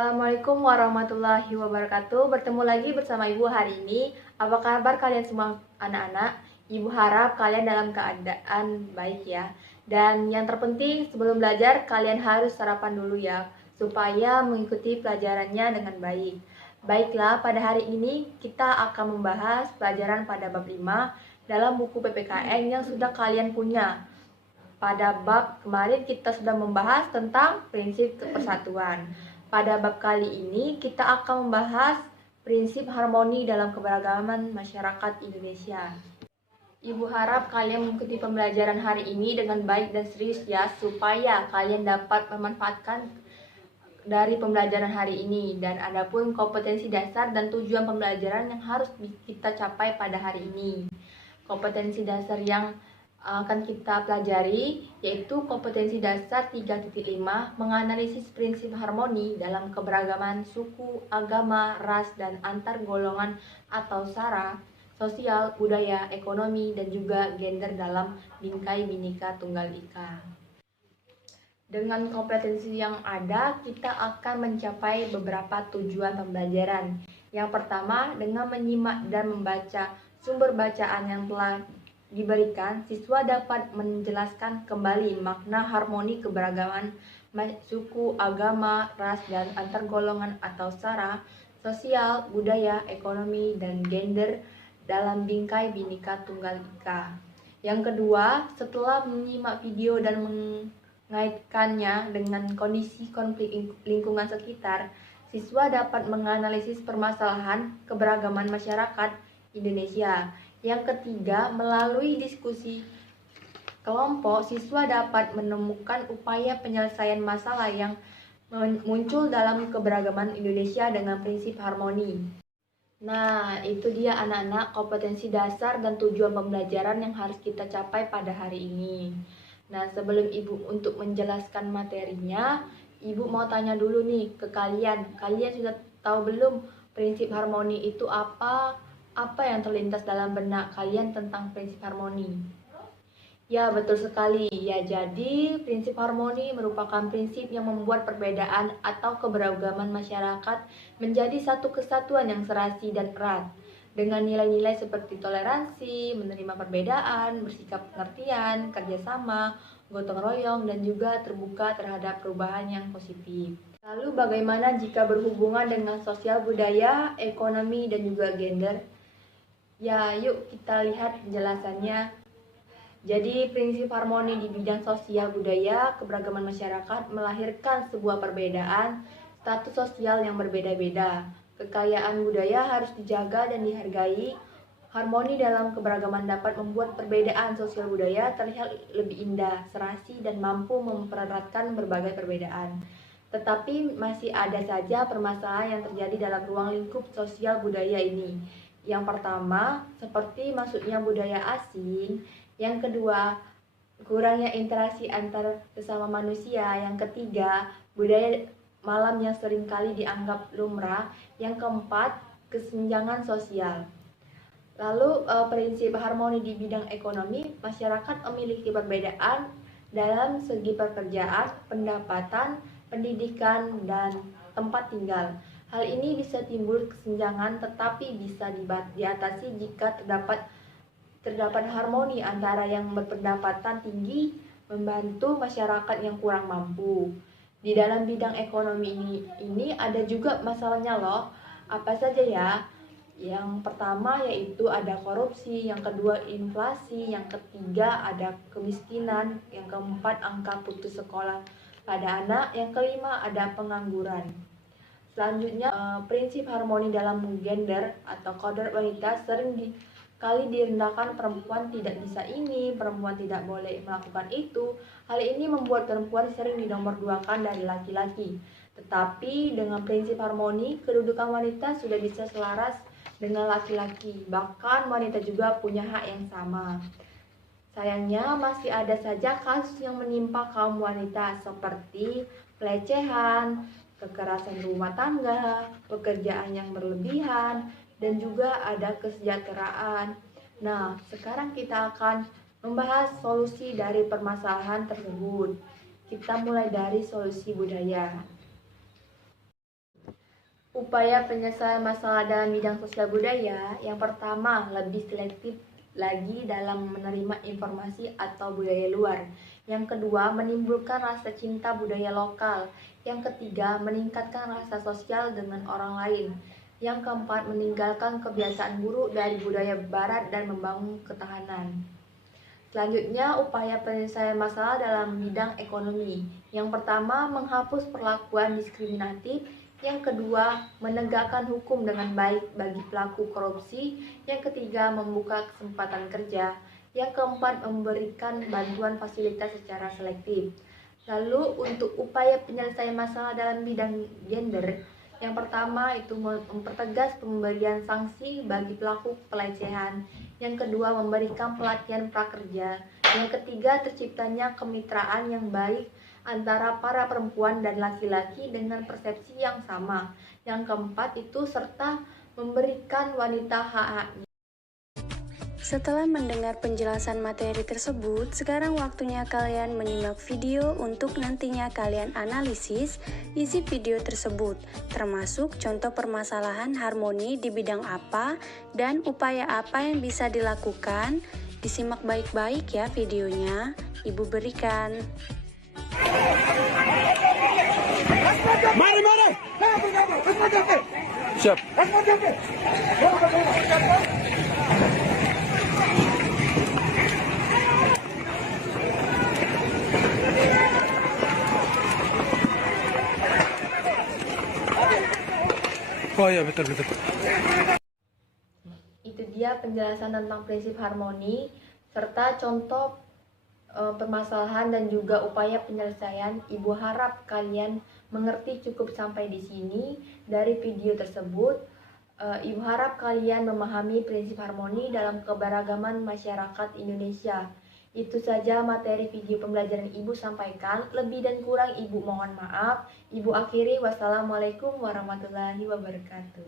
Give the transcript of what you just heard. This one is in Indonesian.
Assalamualaikum warahmatullahi wabarakatuh. Bertemu lagi bersama Ibu hari ini. Apa kabar kalian semua anak-anak? Ibu harap kalian dalam keadaan baik ya. Dan yang terpenting sebelum belajar kalian harus sarapan dulu ya, supaya mengikuti pelajarannya dengan baik. Baiklah, pada hari ini kita akan membahas pelajaran pada bab 5 dalam buku PPKN yang sudah kalian punya. Pada bab kemarin kita sudah membahas tentang prinsip persatuan. Pada bab kali ini kita akan membahas prinsip harmoni dalam keberagaman masyarakat Indonesia. Ibu harap kalian mengikuti pembelajaran hari ini dengan baik dan serius ya, supaya kalian dapat memanfaatkan dari pembelajaran hari ini. Dan adapun kompetensi dasar dan tujuan pembelajaran yang harus kita capai pada hari ini. Kompetensi dasar yang akan kita pelajari yaitu kompetensi dasar 3.5 menganalisis prinsip harmoni dalam keberagaman suku, agama, ras, dan antar golongan atau sara, sosial, budaya, ekonomi, dan juga gender dalam Bingkai Bhinneka Tunggal Ika. Dengan kompetensi yang ada, kita akan mencapai beberapa tujuan pembelajaran. Yang pertama, dengan menyimak dan membaca sumber bacaan yang telah diberikan, siswa dapat menjelaskan kembali makna harmoni keberagaman suku, agama, ras, dan antar golongan atau sara, sosial, budaya, ekonomi, dan gender dalam Bingkai Bhinneka Tunggal Ika. Yang kedua, setelah menyimak video dan mengaitkannya dengan kondisi konflik lingkungan sekitar, siswa dapat menganalisis permasalahan keberagaman masyarakat Indonesia. Yang ketiga, melalui diskusi kelompok, siswa dapat menemukan upaya penyelesaian masalah yang muncul dalam keberagaman Indonesia dengan prinsip harmoni. Nah, itu dia anak-anak kompetensi dasar dan tujuan pembelajaran yang harus kita capai pada hari ini. Nah, sebelum Ibu untuk menjelaskan materinya, Ibu mau tanya dulu nih ke kalian. Kalian sudah tahu belum prinsip harmoni itu apa? Apa yang terlintas dalam benak kalian tentang prinsip harmoni? Ya, betul sekali. Ya, jadi prinsip harmoni merupakan prinsip yang membuat perbedaan atau keberagaman masyarakat menjadi satu kesatuan yang serasi dan erat. Dengan nilai-nilai seperti toleransi, menerima perbedaan, bersikap pengertian, kerjasama, gotong royong, dan juga terbuka terhadap perubahan yang positif. Lalu bagaimana jika berhubungan dengan sosial budaya, ekonomi, dan juga gender? Ya, yuk kita lihat penjelasannya. Jadi, prinsip harmoni di bidang sosial budaya, keberagaman masyarakat melahirkan sebuah perbedaan status sosial yang berbeda-beda. Kekayaan budaya harus dijaga dan dihargai. Harmoni dalam keberagaman dapat membuat perbedaan sosial budaya terlihat lebih indah, serasi, dan mampu mempereratkan berbagai perbedaan. Tetapi masih ada saja permasalahan yang terjadi dalam ruang lingkup sosial budaya ini. Yang pertama, seperti masuknya budaya asing. Yang kedua, kurangnya interaksi antar sesama manusia. Yang ketiga, budaya malam yang seringkali dianggap lumrah. Yang keempat, kesenjangan sosial. Lalu prinsip harmoni di bidang ekonomi, masyarakat memiliki perbedaan dalam segi pekerjaan, pendapatan, pendidikan, dan tempat tinggal. Hal ini bisa timbul kesenjangan tetapi bisa diatasi jika terdapat harmoni antara yang berpendapatan tinggi membantu masyarakat yang kurang mampu. Di dalam bidang ekonomi ini ada juga masalahnya loh. Apa saja ya? Yang pertama yaitu ada korupsi, yang kedua inflasi, yang ketiga ada kemiskinan, yang keempat angka putus sekolah pada anak, yang kelima ada pengangguran. Selanjutnya, prinsip harmoni dalam gender atau kodrat wanita sering kali direndahkan. Perempuan tidak bisa ini, perempuan tidak boleh melakukan itu. Hal ini membuat perempuan sering dinomorduakan dari laki-laki. Tetapi dengan prinsip harmoni, kedudukan wanita sudah bisa selaras dengan laki-laki. Bahkan wanita juga punya hak yang sama. Sayangnya masih ada saja kasus yang menimpa kaum wanita seperti pelecehan, kekerasan rumah tangga, pekerjaan yang berlebihan, dan juga ada kesejahteraan. Nah, sekarang kita akan membahas solusi dari permasalahan tersebut. Kita mulai dari solusi budaya. Upaya penyelesaian masalah dalam bidang sosial budaya, yang pertama, lebih selektif lagi dalam menerima informasi atau budaya luar. Yang kedua, menimbulkan rasa cinta budaya lokal. Yang ketiga, meningkatkan rasa sosial dengan orang lain. Yang keempat, meninggalkan kebiasaan buruk dari budaya barat dan membangun ketahanan. Selanjutnya, upaya penyelesaian masalah dalam bidang ekonomi. Yang pertama, menghapus perlakuan diskriminatif. Yang kedua, menegakkan hukum dengan baik bagi pelaku korupsi. Yang ketiga, membuka kesempatan kerja. Yang keempat, memberikan bantuan fasilitas secara selektif. Lalu, untuk upaya penyelesaian masalah dalam bidang gender, yang pertama itu mempertegas pemberian sanksi bagi pelaku pelecehan. Yang kedua, memberikan pelatihan prakerja. Yang ketiga, terciptanya kemitraan yang baik antara para perempuan dan laki-laki dengan persepsi yang sama. Yang keempat itu serta memberikan wanita hak-haknya. Setelah mendengar penjelasan materi tersebut, sekarang waktunya kalian menyimak video untuk nantinya kalian analisis isi video tersebut, termasuk contoh permasalahan harmoni di bidang apa dan upaya apa yang bisa dilakukan. Disimak baik-baik ya videonya, Ibu berikan. Mari. Siap. Oh iya, betul. Itu dia penjelasan tentang prinsip harmoni serta contoh permasalahan dan juga upaya penyelesaian. Ibu harap kalian mengerti cukup sampai di sini dari video tersebut. Ibu harap kalian memahami prinsip harmoni dalam keberagaman masyarakat Indonesia. Itu saja materi video pembelajaran Ibu sampaikan. Lebih dan kurang Ibu mohon maaf. Ibu akhiri, wassalamualaikum warahmatullahi wabarakatuh.